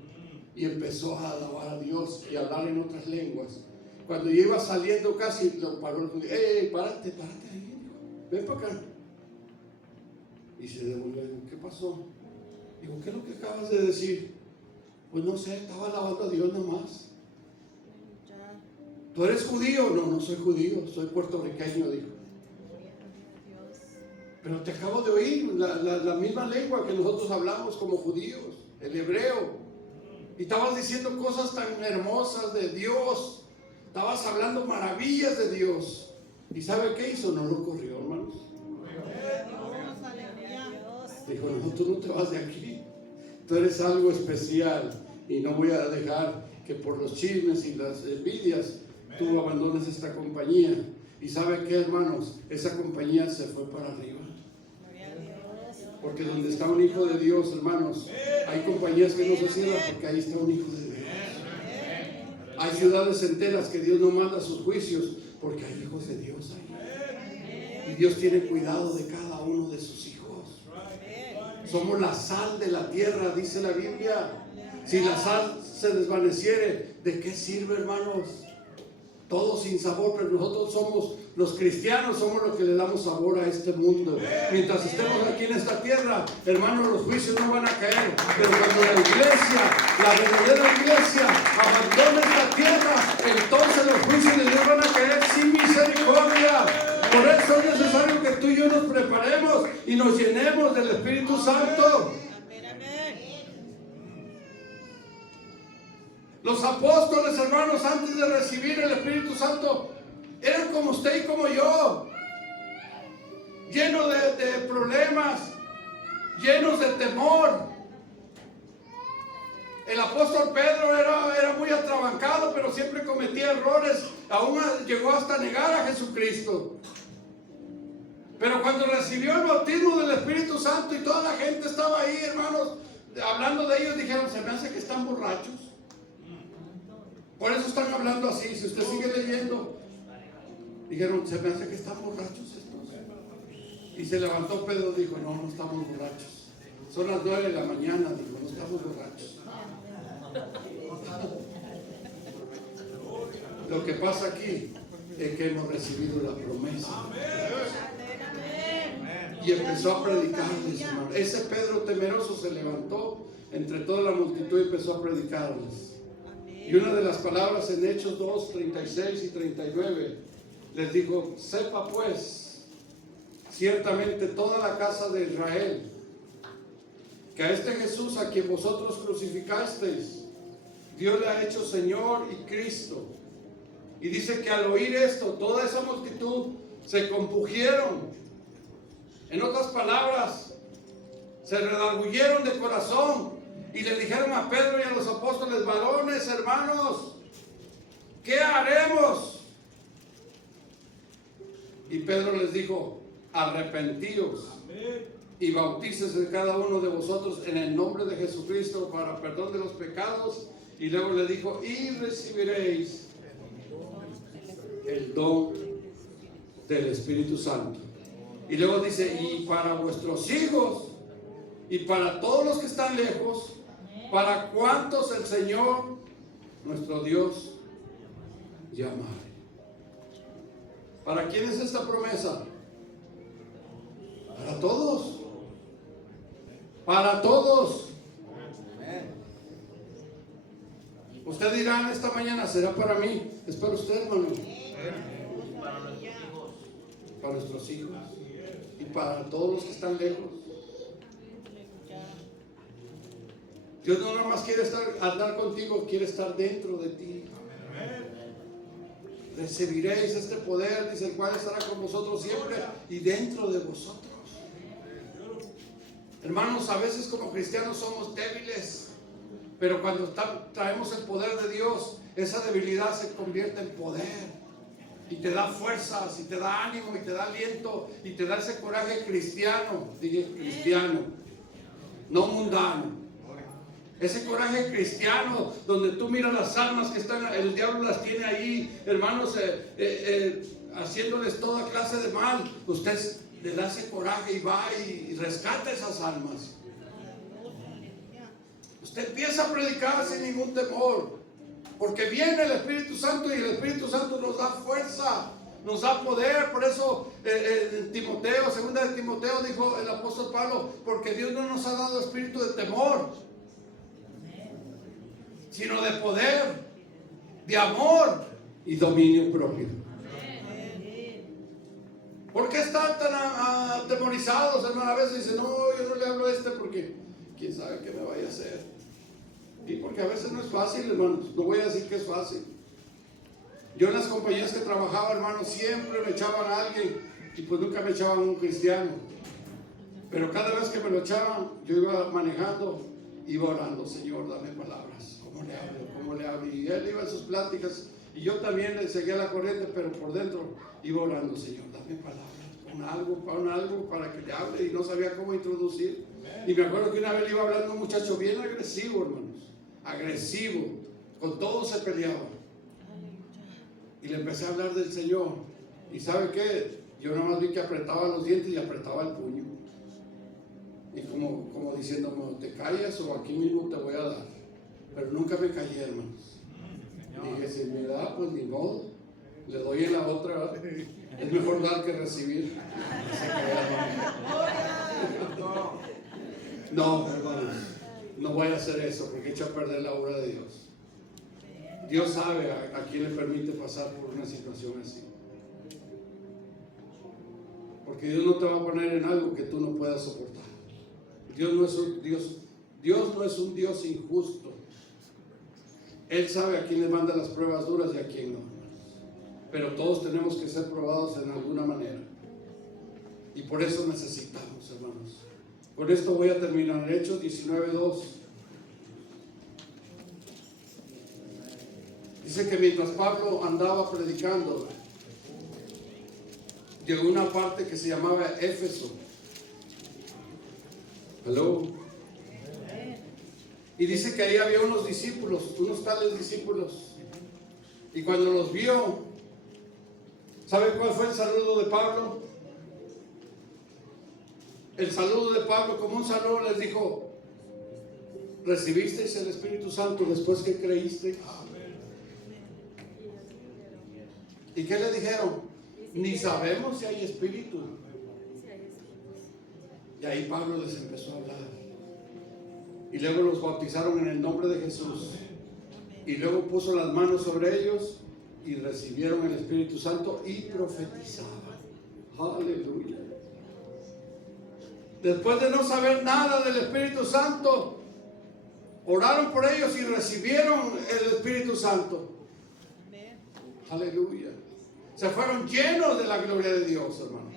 y empezó a alabar a Dios y a hablar en otras lenguas. Cuando yo iba saliendo casi, lo paró el judío, ¡ey, párate ahí! Ven para acá. Y se devolvió, ¿qué pasó? Digo, ¿qué es lo que acabas de decir? Pues no sé, estaba alabando a Dios nomás. ¿Tú eres judío? No, no soy judío, soy puertorriqueño, dijo. Pero te acabo de oír la misma lengua que nosotros hablamos como judíos, el hebreo. Y estabas diciendo cosas tan hermosas de Dios. Estabas hablando maravillas de Dios. ¿Y sabe qué hizo? No lo corrió, hermanos. Dijo, no, tú no te vas de aquí. Tú eres algo especial. Y no voy a dejar que por los chismes y las envidias tú abandones esta compañía. ¿Y sabe qué, hermanos? Esa compañía se fue para arriba. Porque donde está un hijo de Dios, hermanos, hay compañías que no se cierran porque ahí está un hijo de Dios. Hay ciudades enteras que Dios no manda sus juicios porque hay hijos de Dios ahí. Y Dios tiene cuidado de cada uno de sus hijos. Somos la sal de la tierra, dice la Biblia. Si la sal se desvaneciere, ¿de qué sirve, hermanos? Todo sin sabor, pero nosotros somos los cristianos, somos los que le damos sabor a este mundo. Mientras estemos aquí en esta tierra, hermanos, los juicios no van a caer. Pero cuando la iglesia, la verdadera iglesia, abandone esta tierra, entonces los juicios de Dios van a caer sin misericordia. Por eso es necesario que tú y yo nos preparemos y nos llenemos del Espíritu Santo. Los apóstoles, hermanos, antes de recibir el Espíritu Santo, eran como usted y como yo, llenos de problemas, llenos de temor. El apóstol Pedro era muy atrabancado, pero siempre cometía errores, aún llegó hasta negar a Jesucristo. Pero cuando recibió el bautismo del Espíritu Santo y toda la gente estaba ahí, hermanos, hablando de ellos, dijeron, se me hace que están borrachos. Por eso están hablando así. Si usted sigue leyendo, dijeron, se me hace que están borrachos estos. Y se levantó Pedro y dijo, no estamos borrachos. Son las 9 de la mañana, dijo, no estamos borrachos. Lo que pasa aquí es que hemos recibido la promesa. Y empezó a predicarles, hermano. Ese Pedro temeroso se levantó entre toda la multitud y empezó a predicarles. Y una de las palabras en Hechos 2, 36 y 39 les dijo, sepa pues, ciertamente toda la casa de Israel, que a este Jesús a quien vosotros crucificasteis, Dios le ha hecho Señor y Cristo. Y Y dice que al oír esto, toda esa multitud se compungieron. En otras palabras, se redarguyeron de corazón y le dijeron a Pedro y a los apóstoles: varones, hermanos, ¿qué haremos? Y Pedro les dijo: arrepentíos y bautícese cada uno de vosotros en el nombre de Jesucristo para perdón de los pecados. Y luego le dijo: y recibiréis el don del Espíritu Santo. Y luego dice: y para vuestros hijos y para todos los que están lejos, para cuantos el Señor nuestro Dios llamare. ¿Para quién es esta promesa? Para todos. Para todos. Usted dirá en esta mañana: ¿será para mí? Es para usted, hermano. Para nuestros hijos y para todos los que están lejos. Dios no nada más quiere andar contigo, quiere estar dentro de ti. Recibiréis este poder, dice, el cual estará con vosotros siempre y dentro de vosotros. Hermanos, a veces como cristianos somos débiles, pero cuando traemos el poder de Dios, esa debilidad se convierte en poder. Y te da fuerzas, y te da ánimo, y te da aliento, y te da ese coraje cristiano. Dije cristiano, no mundano. Ese coraje cristiano, donde tú miras las almas que están, el diablo las tiene ahí, hermanos, haciéndoles toda clase de mal. Usted le da ese coraje y va y rescata esas almas. Usted empieza a predicar sin ningún temor. Porque viene el Espíritu Santo y el Espíritu Santo nos da fuerza, nos da poder. Por eso en Timoteo, segunda de Timoteo, dijo el apóstol Pablo: porque Dios no nos ha dado espíritu de temor, sino de poder, de amor y dominio propio. ¿Por qué están tan atemorizados, hermano? A veces dicen: no, yo no le hablo a este porque quién sabe qué me vaya a hacer. Y porque a veces no es fácil, hermanos. No voy a decir que es fácil. Yo en las compañías que trabajaba, hermanos, siempre me echaban a alguien, y pues nunca me echaban a un cristiano. Pero cada vez que me lo echaban, yo iba manejando, iba orando: Señor, dame palabras. ¿Cómo le hablo? ¿Cómo le hablo? Y él iba en sus pláticas, y yo también le seguía la corriente, pero por dentro iba orando: Señor, dame palabras, pon algo para que le hable. Y no sabía cómo introducir. Y me acuerdo que una vez le iba hablando a un muchacho bien agresivo, hermanos. Agresivo, con todo se peleaba. Y le empecé a hablar del Señor. ¿Y sabe qué? Yo nada más vi que apretaba los dientes y apretaba el puño. Y como diciendo: no, te callas o aquí mismo te voy a dar. Pero nunca me callé, hermanos. Y dije: si me da, pues ni modo, le doy en la otra. Es mejor dar que recibir. No, hermanos, no voy a hacer eso, porque echa a perder la obra de Dios. Dios sabe a quién le permite pasar por una situación así. Porque Dios no te va a poner en algo que tú no puedas soportar. Dios no es un Dios injusto. Él sabe a quién le manda las pruebas duras y a quién no. Pero todos tenemos que ser probados en alguna manera. Y por eso necesitamos, hermanos. Con esto voy a terminar. Hechos 19:2. Dice que mientras Pablo andaba predicando, llegó a una parte que se llamaba Éfeso. Hello. Y dice que ahí había unos discípulos, unos tales discípulos. Y cuando los vio, ¿sabe cuál fue el saludo de Pablo? El saludo de Pablo, como un saludo, les dijo: ¿recibisteis el Espíritu Santo después que creísteis? ¿Y qué le dijeron? Ni sabemos si hay Espíritu. Y ahí Pablo les empezó a hablar. Y luego los bautizaron en el nombre de Jesús. Y luego puso las manos sobre ellos y recibieron el Espíritu Santo y profetizaban. Aleluya. Después de no saber nada del Espíritu Santo, oraron por ellos y recibieron el Espíritu Santo. Aleluya. Se fueron llenos de la gloria de Dios, hermano.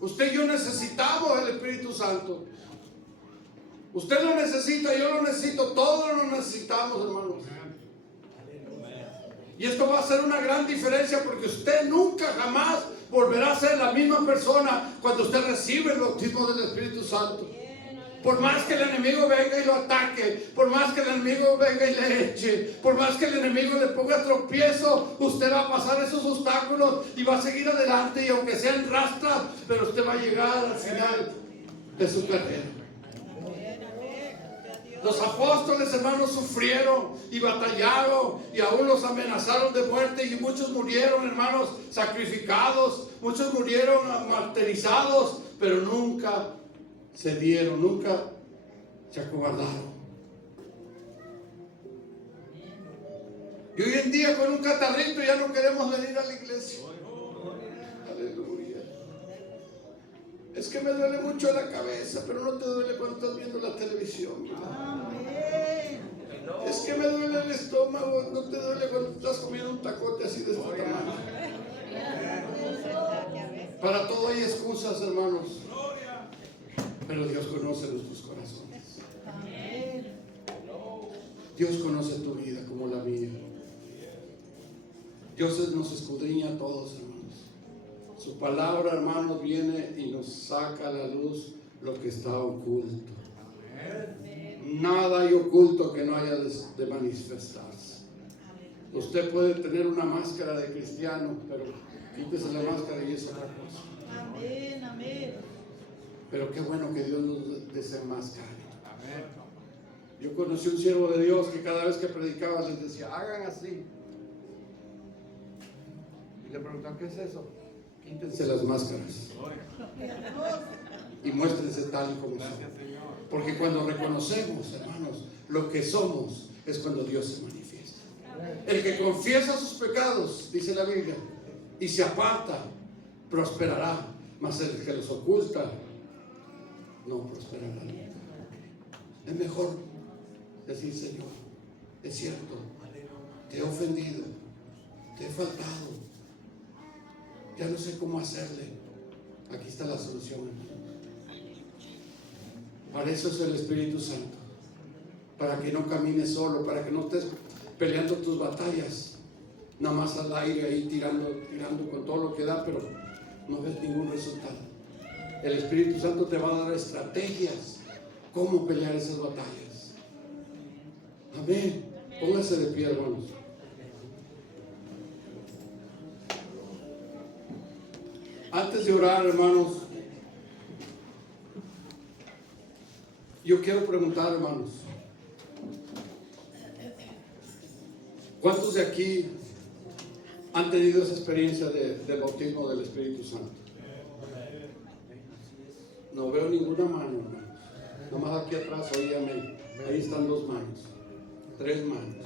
Usted y yo necesitamos el Espíritu Santo. Usted lo necesita, yo lo necesito, todos lo necesitamos, hermanos. Y esto va a ser una gran diferencia, porque usted nunca jamás volverá a ser la misma persona cuando usted recibe el bautismo del Espíritu Santo. Por más que el enemigo venga y lo ataque, por más que el enemigo venga y le eche, por más que el enemigo le ponga tropiezo, usted va a pasar esos obstáculos y va a seguir adelante, y aunque sean rastras, pero usted va a llegar al final de su carrera. Los apóstoles, hermanos, sufrieron y batallaron, y aún los amenazaron de muerte, y muchos murieron, hermanos, sacrificados, muchos murieron martirizados, pero nunca se dieron, nunca se acobardaron. Y hoy en día, con un catarrito, ya no queremos venir a la iglesia. Aleluya. Es que me duele mucho la cabeza, pero no te duele cuando estás viendo la televisión. Es que me duele el estómago, no te duele cuando estás comiendo un tacote así de este tamaño. Para todo hay excusas, hermanos. Pero Dios conoce nuestros corazones. Dios conoce tu vida como la mía. Dios nos escudriña a todos, hermanos. Su palabra, hermanos, viene y nos saca a la luz lo que está oculto. Nada hay oculto que no haya de manifestarse. Usted puede tener una máscara de cristiano, pero quítese la máscara y es otra cosa. Amén, amén. Pero qué bueno que Dios nos desenmascare. Yo conocí un siervo de Dios que cada vez que predicaba les decía, hagan así. Y le preguntaban, ¿qué es eso? Quítense las máscaras y muéstrense tal y como son. Porque cuando reconocemos, hermanos, lo que somos, es cuando Dios se manifiesta. El que confiesa sus pecados, dice la Biblia, y se aparta, prosperará. Mas el que los oculta, no prosperará nunca. Es mejor decir, Señor, es cierto, te he ofendido, te he faltado, ya no sé cómo hacerle. Aquí está la solución, hermano. Para eso es el Espíritu Santo, para que no camines solo, para que no estés peleando tus batallas nada más al aire ahí tirando con todo lo que da, pero no ves ningún resultado. El Espíritu Santo te va a dar estrategias cómo pelear esas batallas. Amén. Póngase de pie, hermanos. Antes de orar, hermanos, yo quiero preguntar, hermanos, ¿cuántos de aquí han tenido esa experiencia de bautismo del Espíritu Santo? No veo ninguna mano, hermanos. Nomás aquí atrás, oígame, ahí están 2 manos, 3 manos.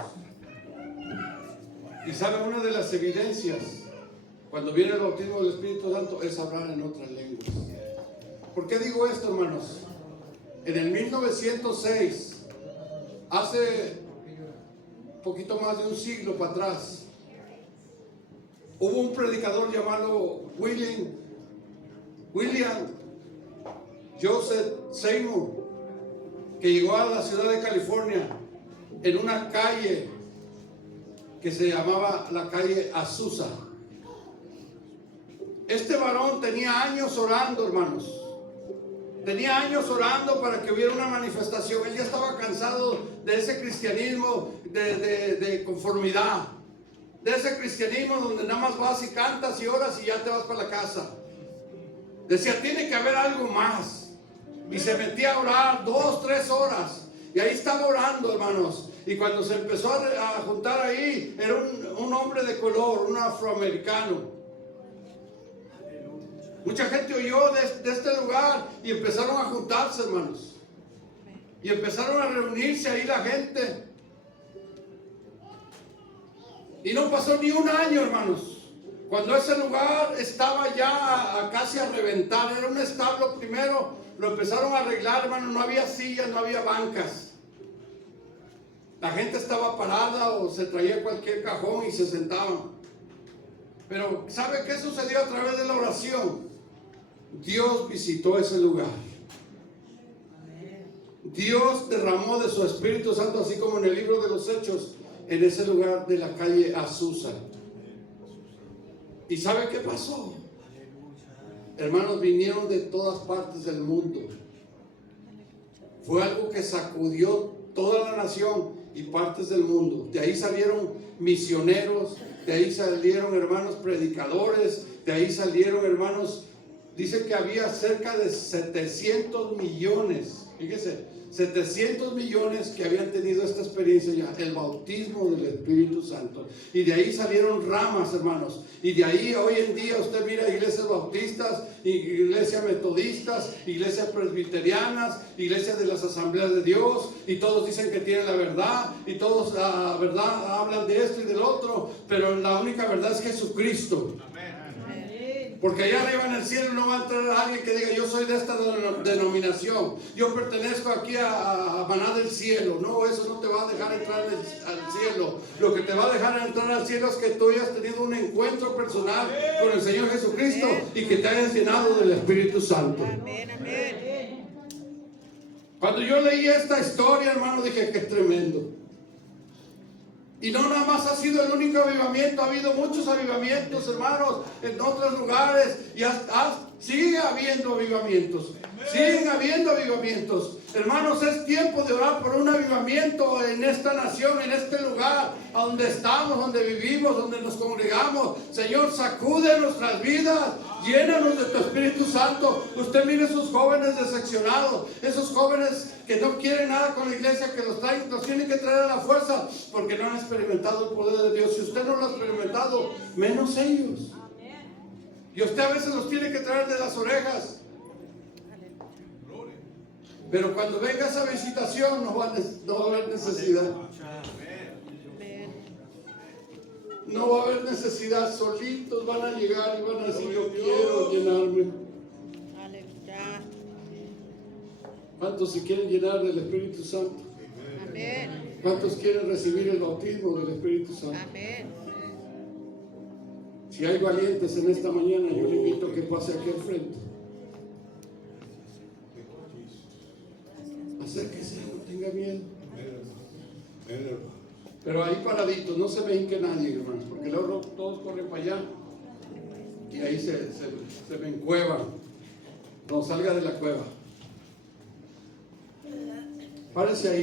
Y sabe, una de las evidencias cuando viene el bautismo del Espíritu Santo es hablar en otras lenguas. ¿Por qué digo esto, hermanos? En el 1906, hace un poquito más de un siglo para atrás, hubo un predicador llamado William Joseph Seymour, que llegó a la ciudad de California en una calle que se llamaba la calle Azusa. Este varón tenía años orando, hermanos. Tenía años orando para que hubiera una manifestación. Él ya estaba cansado de ese cristianismo de conformidad, de ese cristianismo donde nada más vas y cantas y oras y ya te vas para la casa. Decía, tiene que haber algo más. Y se metía a orar 2, 3 horas. Y ahí estaba orando, hermanos. Y cuando se empezó a juntar ahí, era un hombre de color, un afroamericano. Mucha gente oyó de este lugar y empezaron a juntarse, hermanos. Y empezaron a reunirse ahí la gente. Y no pasó ni un año, hermanos, cuando ese lugar estaba ya casi a reventar. Era un establo primero, lo empezaron a arreglar, hermanos. No había sillas, no había bancas. La gente estaba parada o se traía cualquier cajón y se sentaban. Pero ¿sabe qué sucedió a través de la oración? Dios visitó ese lugar. Dios derramó de su Espíritu Santo, así como en el libro de los Hechos, en ese lugar de la calle Azusa. ¿Y sabe qué pasó? Hermanos, vinieron de todas partes del mundo. Fue algo que sacudió toda la nación y partes del mundo. De ahí salieron misioneros, de ahí salieron hermanos predicadores, de ahí salieron hermanos, dice que había cerca de 700 millones, fíjese, 700 millones que habían tenido esta experiencia ya, el bautismo del Espíritu Santo. Y de ahí salieron ramas, hermanos. Y de ahí hoy en día usted mira iglesias bautistas, iglesias metodistas, iglesias presbiterianas, iglesias de las asambleas de Dios, y todos dicen que tienen la verdad, y todos la verdad hablan de esto y del otro, pero la única verdad es Jesucristo. Porque allá arriba en el cielo no va a entrar alguien que diga: yo soy de esta denominación, yo pertenezco aquí a Maná del Cielo. No, eso no te va a dejar entrar al cielo. Lo que te va a dejar entrar al cielo es que tú hayas tenido un encuentro personal con el Señor Jesucristo y que te hayas llenado del Espíritu Santo. Cuando yo leí esta historia, hermano, dije que es tremendo. Y no nada más ha sido el único avivamiento, ha habido muchos avivamientos, hermanos, en otros lugares, y sigue habiendo avivamientos, siguen habiendo avivamientos. Hermanos, es tiempo de orar por un avivamiento en esta nación, en este lugar, a donde estamos, donde vivimos, donde nos congregamos. Señor, sacude nuestras vidas, llénanos de tu Espíritu Santo. Usted mire esos jóvenes decepcionados, esos jóvenes que no quieren nada con la iglesia, que los tienen que traer a la fuerza, porque no han experimentado el poder de Dios. Si usted no lo ha experimentado, menos ellos. Y usted a veces los tiene que traer de las orejas. Pero cuando venga esa visitación no va a haber necesidad. No va a haber necesidad. Solitos van a llegar y van a decir: yo quiero llenarme. ¿Cuántos se quieren llenar del Espíritu Santo? ¿Cuántos quieren recibir el bautismo del Espíritu Santo? Si hay valientes en esta mañana, yo le invito a que pase aquí al frente. Acérquese, no tenga miedo. Pero ahí paraditos, no se ven que nadie, hermanos, porque luego todos corren para allá y ahí se ven cueva. No salga de la cueva. Párese ahí.